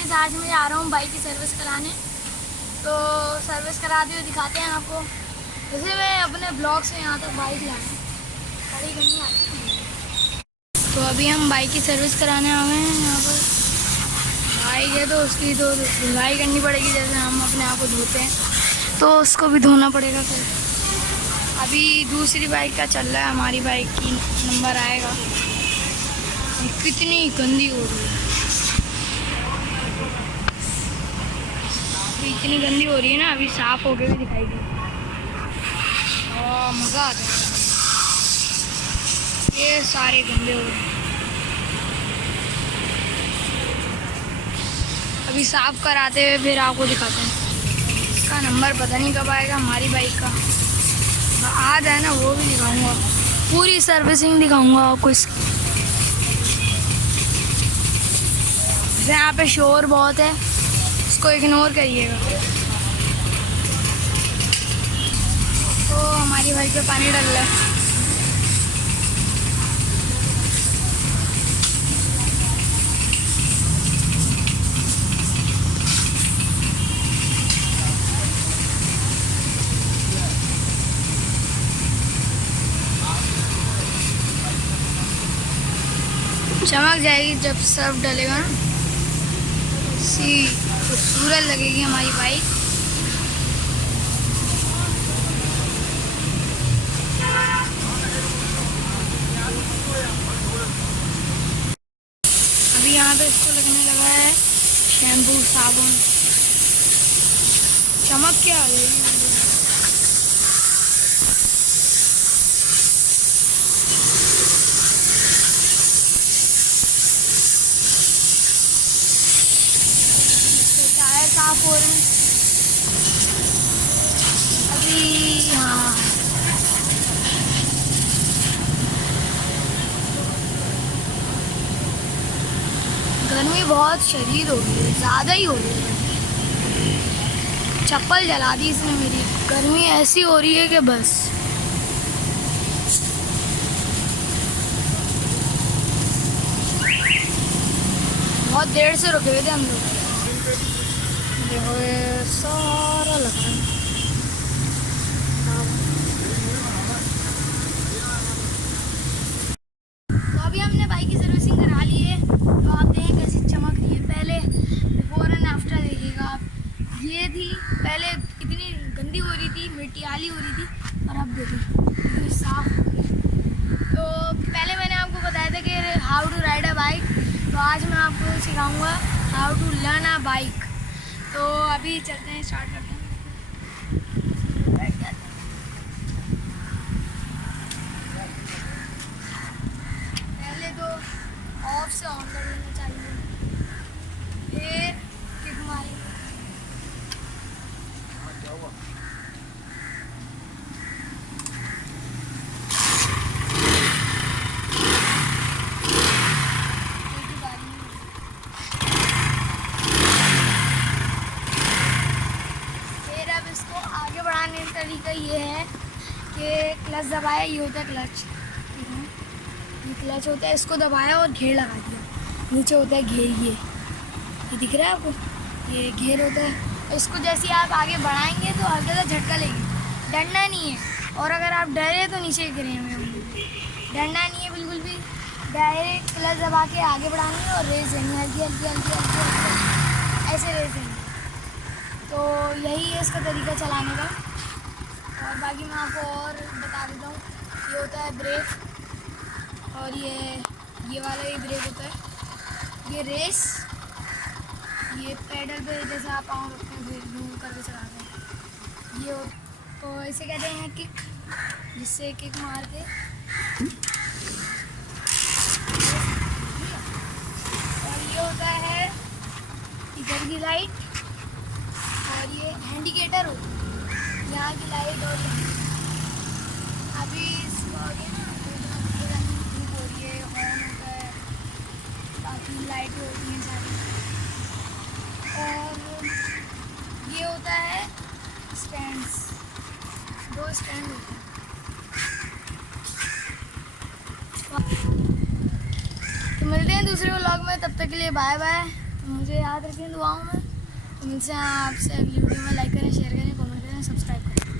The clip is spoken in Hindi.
गाइस, आज मैं जा रहा हूँ बाइक की सर्विस कराने। तो सर्विस कराते हुए दिखाते हैं आपको। वैसे मैं अपने ब्लॉक से यहाँ तक बाइक लाया खड़ी करनी आती है। तो अभी हम बाइक की सर्विस कराने आ गए हैं। यहाँ पर बाइक है तो उसकी तो धुलाई करनी पड़ेगी। जैसे हम अपने आप को धोते हैं तो उसको भी धोना पड़ेगा। फिर अभी दूसरी बाइक का चल रहा है, हमारी बाइक की नंबर आएगा। कितनी गंदी हो रही है, इतनी गंदी हो रही है ना, अभी साफ होके भी दिखाई दी। मज़ा आता है। ये सारे गंदे हो गए, अभी साफ कराते हुए फिर आपको दिखाते हैं। इसका नंबर पता नहीं कब आएगा हमारी बाइक का। आज है ना, वो भी दिखाऊंगा, पूरी सर्विसिंग दिखाऊंगा आपको इसकी। यहाँ पे शोर बहुत है, इसको इग्नोर करिएगा। तो हमारी बाइक पे पानी डल रहा है। चमक जाएगी जब सर्फ डलेगा ना, सी खूबसूरत लगेगी हमारी बाइक। अभी यहाँ पे इसको लगने लगा है शैम्पू साबुन, चमक क्या आ जाएगी। टायर साफ हो रहे हैं अभी। हाँ, गर्मी बहुत शदीद हो रही है, ज़्यादा ही हो रही है। चप्पल जला दी इसने मेरी। गर्मी ऐसी हो रही है कि बस। बहुत देर से रुके हुए थे हम लोग। देखो ये सारा लग रहा है। तो अभी हमने बाइक की सर्विसिंग करा ली है। तो आप देखें कैसी चमक रही है। पहले बिफोर एंड आफ्टर देखिएगा आप। ये थी पहले, इतनी गंदी हो रही थी, मिट्टियाली हो रही थी, और अब देखो इतनी साफ हो रही है। तो पहले मैंने आपको बताया था कि how to ride a bike. तो आज मैं आपको सिखाऊंगा how to learn a bike. तो अभी चलते हैं, स्टार्ट करते हैं। पहले तो ऑफ से ऑन कर लेना चाहिए, फिर किक मारेंगे। आगे बढ़ाने का तरीका ये है कि क्लच दबाया, ये होता है क्लच। ये क्लच होता है, इसको दबाया और घेर लगा दिया। नीचे होता है घेर, ये दिख रहा है आपको, ये घेर होता है। इसको जैसे ही आप आगे बढ़ाएंगे तो हल्का सा झटका लेगी, डरना नहीं है। और अगर आप डरे तो नीचे गिरे हुए होंगे, डरना नहीं है बिल्कुल भी। डायरेक्ट क्लच दबा के आगे बढ़ानी है और रेस देनी है, हल्की हल्की हल्की हल्की ऐसे रेस देनी है। तो यही है इसका तरीका चलाने का। और बाकी मैं आपको और बता देता हूँ, ये होता है ब्रेक, और ये वाला ही ब्रेक होता है। ये रेस, ये पैडल पे जैसे आप पाँव रखते हैं फिर मूव करके चलाते हैं। ये तो इसे कहते हैं किक, जिससे किक मार के। और ये होता है इधर की लाइट, और ये इंडिकेटर हो यहाँ की लाइट। और अभी इसको आगे ना धूप हो रही है, हॉर्न होता है, बाकी लाइटें होती हैं सारी। और ये होता है स्टैंड्स, 2 स्टैंड होते हैं। तो मिलते हैं दूसरे व्लॉग में, तब तक के लिए बाय बाय। तो मुझे याद रखें दुआओं में। तो मिलते हैं आपसे अगली वीडियो में। लाइक करें, शेयर करें, कमेंट करें, सब्सक्राइब करें।